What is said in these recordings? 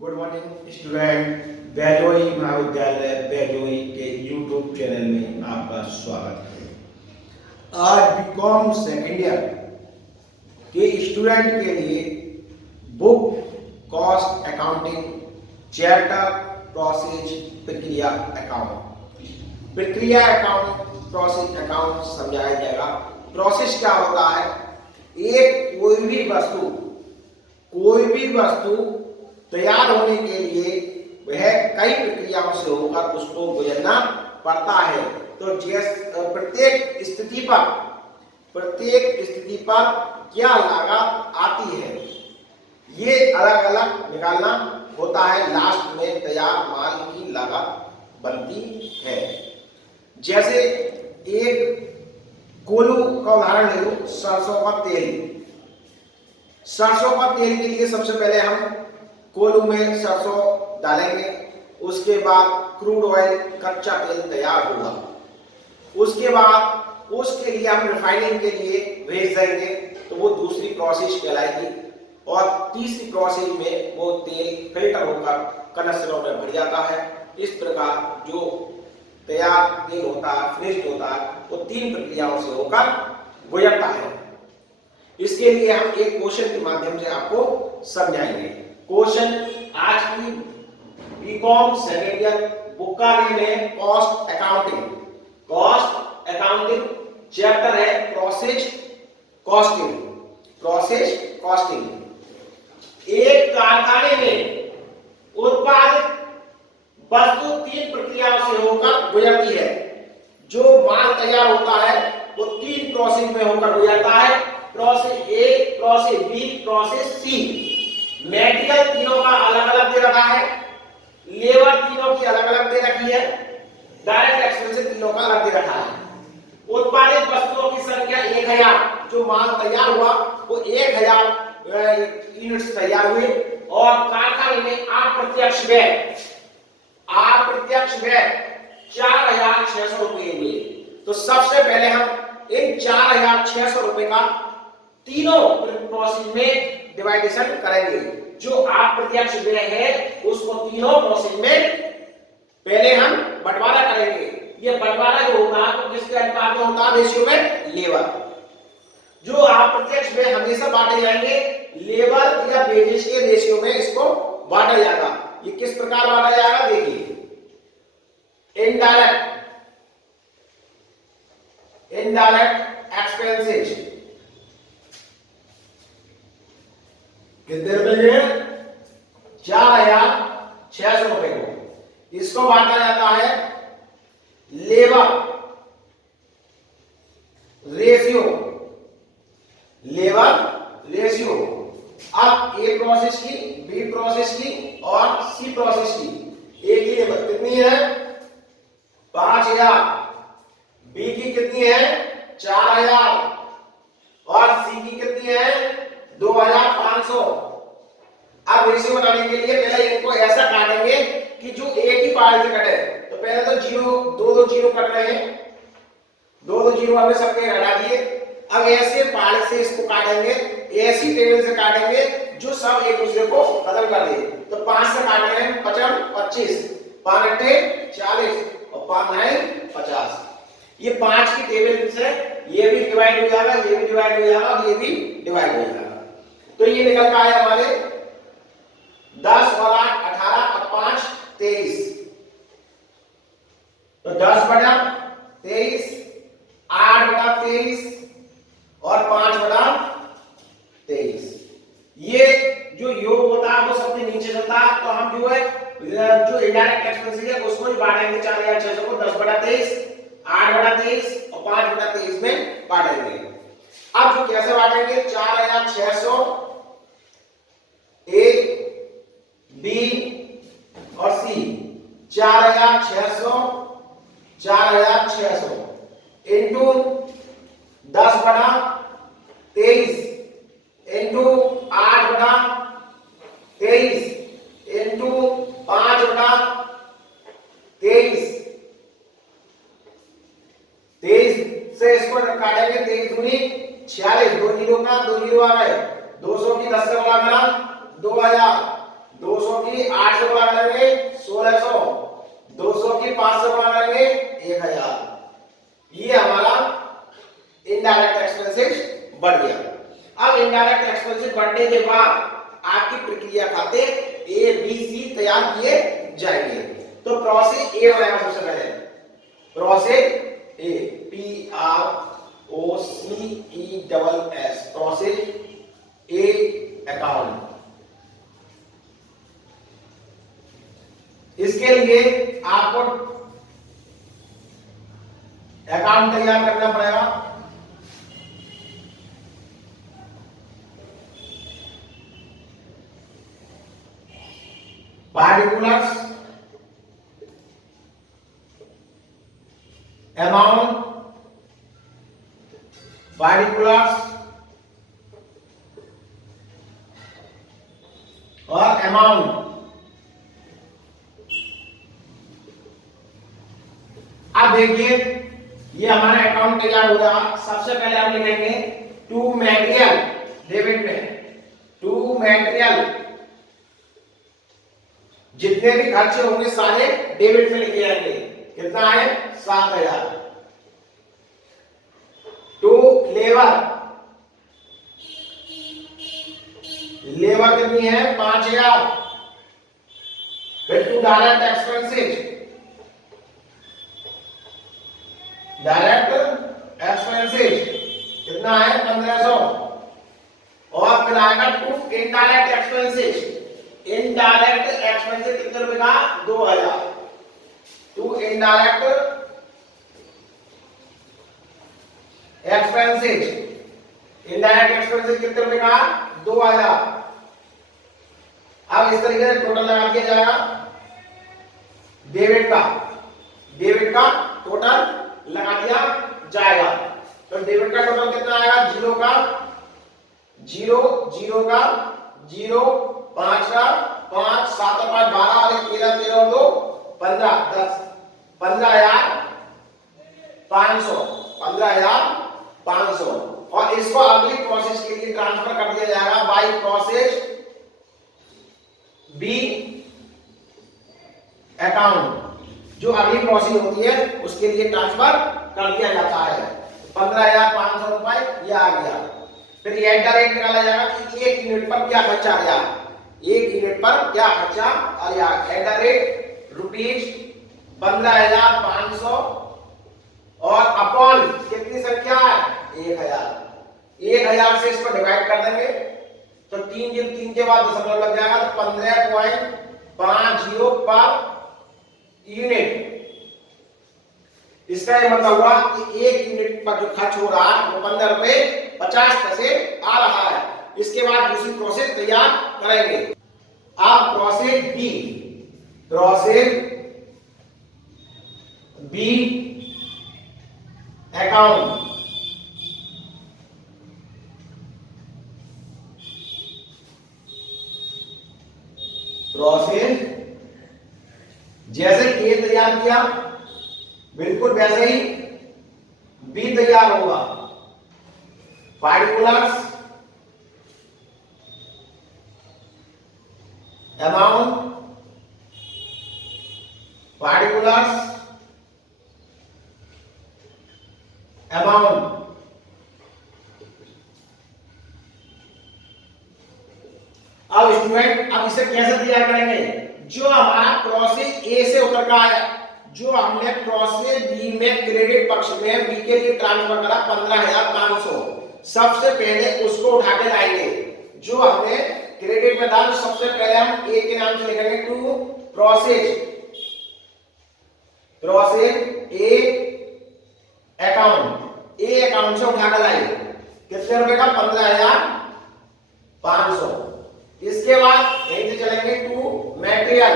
Good morning student. Baijoi महाविद्यालय बैजोई के YouTube channel में आपका स्वागत है। आज बीकॉम सेकेंड ईयर के स्टूडेंट के लिए book cost accounting chapter process प्रक्रिया अकाउंट प्रोसेस अकाउंट समझाया जाएगा। प्रोसेस क्या होता है? एक कोई भी वस्तु तैयार होने के लिए वह कई प्रक्रियाओं से होकर उसको गुजरना पड़ता है। तो प्रत्येक स्थिति पर क्या लागत आती है, ये अलग अलग निकालना होता है। लास्ट में तैयार माल की लागत बनती है। जैसे एक कोल्हू का उदाहरण ले लो, सरसों का तेल। सरसों का तेल के लिए सबसे पहले हम कोल्हू में सरसों डालेंगे, उसके बाद क्रूड ऑयल कच्चा तेल तैयार होगा। उसके बाद उसके लिए हम रिफाइनिंग के लिए भेज देंगे, तो वो दूसरी प्रोसेस कहलाएगी। और तीसरी प्रोसेस में वो तेल फिल्टर होकर कनस्टरों में भर जाता है। इस प्रकार जो तैयार तेल होता है, फिनिश्ड होता है, वो तीन प्रक्रियाओं से होकर गुजरता है। इसके लिए हम एक क्वेश्चन के माध्यम से आपको समझाएंगे। क्वेश्चन आज की बीकॉम सेकेंड ईयर बुक का नेम है कॉस्ट अकाउंटिंग चैप्टर है प्रोसेस कॉस्टिंग। एक कारखाने में उत्पादित वस्तु तीन प्रक्रियाओं से होकर गुजरती है। जो माल तैयार होता है वो तीन प्रोसेस में होकर गुजरता है। Process A, process B, process C. Material तीनों का अलग अलग दे रखा है, लेबर तीनों की अलग अलग दे रखी है, डायरेक्ट एक्सपेंसेस तीनों का अलग दे रखा है। उत्पादित वस्तुओं की संख्या 1000, जो माल तैयार हुआ वो 1000 यूनिट्स तैयार हुए। और कारखाने में अप्रत्यक्ष व्यय 4600 रुपए हुए। तो सबसे पहले हम इन 4600 रुपए का तीनों प्रोसेस में डिवाइडेशन करेंगे। जो अप्रत्यक्ष व्यय है उसको तीनों प्रोसेस में पहले हम बंटवारा करेंगे। ये बंटवारा जो होता है तो किसके अनुपात में होता है? रेशियो में लेबर। जो अप्रत्यक्ष व्यय हमेशा बांटे जाएंगे लेबर या वेजेस के रेशियो में, इसको बांटा जाएगा। ये किस प्रकार बांटा जाएगा देखिए। इनडायरेक्ट एक्सपेंसेस कितने रुपए के? 4600 रुपए को। इसको बांटा जाता है लेबर रेशियो। अब ए प्रोसेस की, बी प्रोसेस की और सी प्रोसेस की एक ही लेबर कितनी है? 5000। बी की कितनी है? 4000। और सी की कितनी है? 2500। अब रेशियो बनाने के लिए पहले इनको ऐसा काटेंगे कि जो एक ही पार्ट से कटे। तो पहले तो दो जीरो कट रहे हैं, दो जीरो हमने सबके हटा दिए। अब ऐसे पार्ट से इसको काटेंगे, ऐसी टेबल से काटेंगे जो सब एक दूसरे को खत्म कर दे। तो 5 से काट रहे हैं 25, 5 8 40 और 5 9 50। ये 5 की टेबल से ये भी डिवाइड हो जाएगा, ये भी डिवाइड हो जाएगा और ये भी डिवाइड हो जाएगा। तो ये निकल का आया हमारे 10 और 8 18 और 5 23। तो 10/23, 8/23 और 5/23। ये जो योग होता है वो सबसे नीचे चलता है। तो हम जो है जो इनडायरेक्ट एक्सपेंसेस है उसको ही बांटेंगे 4600 को 10/23, 8/23 और 5/23 में बांटेंगे। अब जो कैसे बांटेंगे? 4600 ए, बी और सी। 4600 इंटू 10/23 इंटू 8/23 इंटू 5/23। 23 से इसको काटेंगे, 23 दूनी 46, 2 जीरो का 2 जीरो आ गए, 200 की 10 से गुणा करा 2000, 200 की की 8 से गुणा करेंगे 1600, 200 की 5 से गुणा करेंगे 1000। ये हमारा इनडायरेक्ट एक्सपेंसेस बढ़ गया। अब इनडायरेक्ट एक्सपेंसेस बढ़ने के बाद आपकी प्रक्रिया खाते ए बी सी तैयार किए जाएंगे। तो प्रोसेस ए बनाएगा सबसे पहले, process A, P R O C E double S, process A account. इसके लिए आपको अकाउंट तैयार करना पड़ेगा। पार्टिकुलर्स, अमाउंट, पार्टिकुलर्स और अमाउंट। अब देखिए ये हमारा अकाउंट तैयार हो रहा। सबसे पहले हम लिखेंगे टू मटेरियल, डेबिट में टू मटेरियल, जितने भी खर्चे होंगे सारे डेबिट में लिखे जाएंगे। कितना है? 7000। टू लेबर, लेबर कितनी है? 5000। फिर to direct expenses, direct expenses कितना है? 1500। और फिर आएगा to indirect expenses, indirect expenses कितने रुपए का? 2000। To indirect expenses, indirect expenses कितने रुपए का? 2000। अब इस तरीके से टोटल लगा दिया जाएगा डेबिट का, डेबिट का टोटल लगा दिया जाएगा। तो डेबिट का टोटल कितना आएगा? 0 का 0, 0 का 0, 5 का 5, 7 और 5 12 और 13, 13 और 2 15, 10, 15500, 15500। और इसको अगली प्रोसेस के लिए ट्रांसफर कर दिया जाएगा बाय प्रोसेस बी अकाउंट। जो अगली प्रोसेस होती है उसके लिए ट्रांसफर कर दिया जाता है। 15500 रुपए ये आ गया। फिर एट द रेट निकाला जाएगा कि एक यूनिट पर क्या खर्चा आ गया, एक यूनिट पर क्या खर्चा आ गया। एट द रेट रुपीज 15500 और अपॉन कितनी संख्या है? 1000। 1000 से इसको डिवाइड कर देंगे तो 3 के बाद दशमलव लग जाएगा तो 15.50 पर यूनिट। इसका ये मतलब हुआ कि एक यूनिट पर जो खर्च हो रहा है वो 15 रुपए 50 पैसे आ रहा है। इसके बाद दूसरी प्रोसेस तैयार करेंगे। अब process B, process B account. Process जैसे ए तैयार किया बिल्कुल वैसे ही बी तैयार होगा। Particulars, amount, particulars, amount. अब स्टूडेंट अब इसे कैसे तैयार करेंगे? जो हमारा प्रोसेस ए से उतर का आया, जो हमने प्रोसेस बी में क्रेडिट पक्ष में बी के लिए ट्रांसफर करा 15500, सबसे पहले उसको उठा के लाएंगे। जो हमने क्रेडिट में था सबसे पहले हम ए के नाम से लिखेंगे to process, process A account. A account से उठा के लाएंगे कितने रुपए का? 15500। इसके बाद यहीं से चलेंगे टू मटेरियल,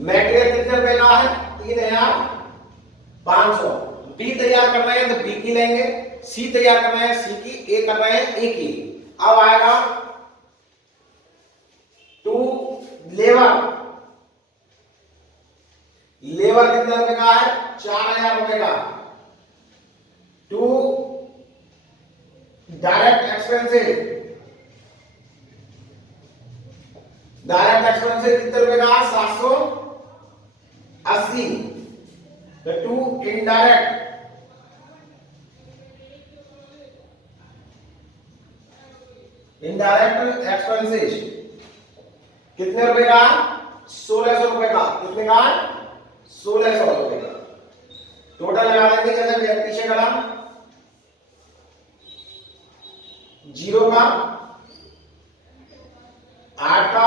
मटेरियल कितने रुपए का है? 3500। बी तैयार करना है तो बी की लेंगे, सी तैयार करना है सी की, ए करना है ए की। अब आएगा टू लेबर, लेबर कितने रुपए का है? 4000 रुपए का। To direct expenses, direct expenses कितने रुपए का? 780। तो टू इनडायरेक्ट एक्सपेंसेस कितने रुपए का? 1600 रुपए का। कितने का? 1600 रुपए का। टोटल लगा देंगे जैसे पीछे करा 0 का, 8 का,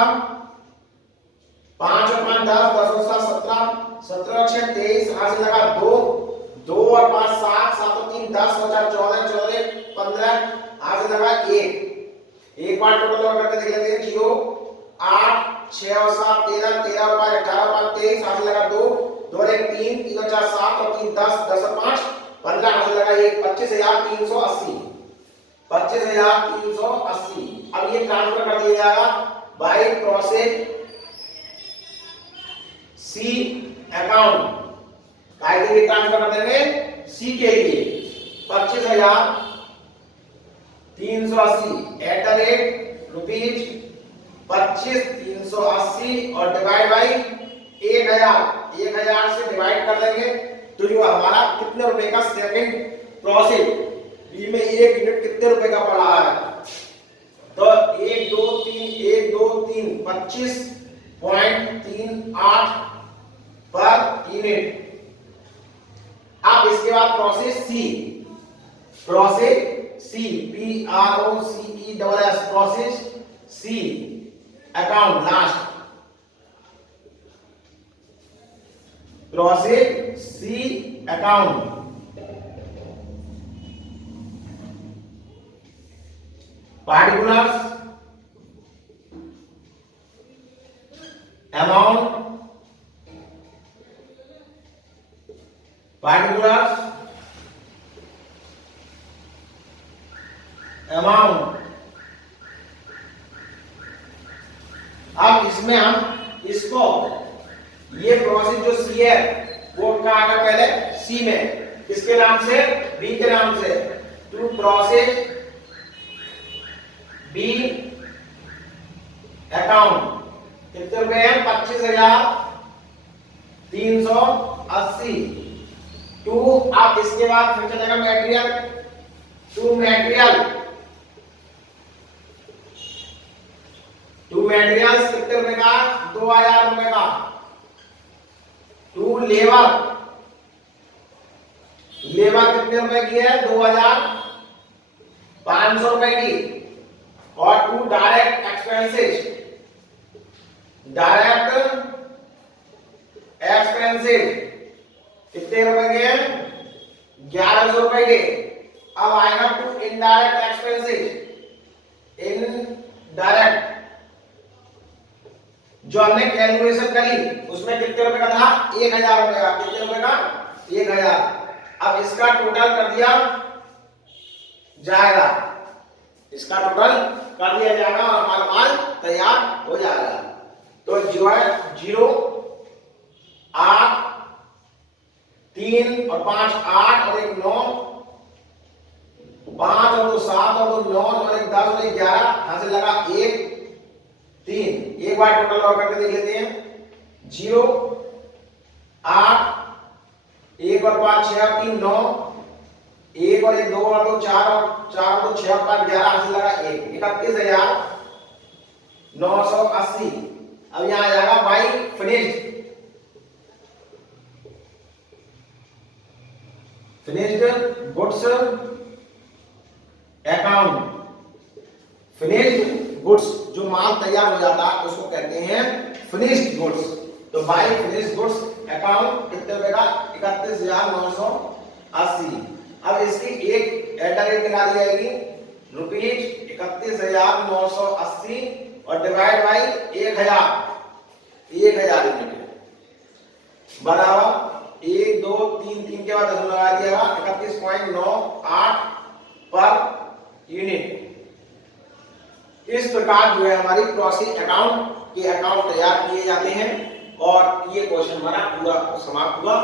5 और 5 10, 10 और 7 17, 17 और 6 23, यहां से लगा 2, 2 और 5 7, 7 और 3 10 और 4 14, 14 15, यहां से लगा 1। एक बार टोटल और करके देख लेते हैं। 0 8 6 और 7 13, 13 और 5 18 और 5 23, यहां से लगा 2, 2 और 1 3, 3 और 4 7 और 3 10, 10 और 5 15, यहां से लगा 1 25380। 25380। अब ये ट्रांसफर कर दिया जाएगा बाय प्रोसेस सी अकाउंट। काय के लिए ट्रांसफर कर देंगे? सी के लिए 25380 एट द रेट रुपीज 25380 और डिवाइड बाई 1000 से डिवाइड कर देंगे तो जो हमारा कितने रुपए का सेकंड प्रोसेस बी में 1 यूनिट कितने रुपए का पड़ा है? तो 1 2 3 1 2 3 25.38 पर यूनिट। अब इसके बाद process C PROCESS process C account last. Process C account particulars amount अब इसमें हम इसको ये प्रोसेस जो सी है वो क्या आएगा पहले सी में किसके नाम से? बी के नाम से। टू प्रोसेस बी अकाउंट कितने रुपए हैं? 25380। टू अब इसके बाद फिर चलेगा मटेरियल। टू मटेरियल्स कितने रुपए का? 2000 रुपए का। टू लेबर कितने रुपए की है? 2500 रुपए की। और टू डायरेक्ट एक्सपेंसेस कितने रुपए के हैं? 1100 रुपए के। अब आएगा टू इनडायरेक्ट एक्सपेंसेस जो हमने कैलकुलेशन करी उसमें कितने रुपए का था? 1000 रुपए का। कितने रुपए का? 1000। अब इसका टोटल कर दिया जाएगा और हमारा माल तैयार हो जाएगा। तो जो है 0 8 3 और 5 8 और 1 9 5 और 2 7 और 2 9 और 1 10 और 1 11, यहां से लगा 1 3। एक बार टोटल और करके देख लेते हैं। 0 8 1 और 5 6 और 3 9 1 और 1 2 और 2 4 और 2 6 और 5 11, यहां से लगा 1 31980। अब यहां आ जाएगा by finished goods account. Finished goods जो माल तैयार हो जाता है उसको कहते हैं फिनिश्ड गुड्स। तो बाई फिनिश्ड गुड्स अकाउंट कितने रुपए का? 31980। अब इसकी एक एट द रेट निकाली जाएगी रुपीज 31980 और डिवाइड बाई 1000 यूनिट बराबर 1 2 3 3 के बाद 10 लगा दिया 31.98 पर यूनिट। इस प्रकार जो है हमारी प्रोसेस अकाउंट के अकाउंट तैयार किए जाते हैं और ये क्वेश्चन हमारा पूरा समाप्त हुआ।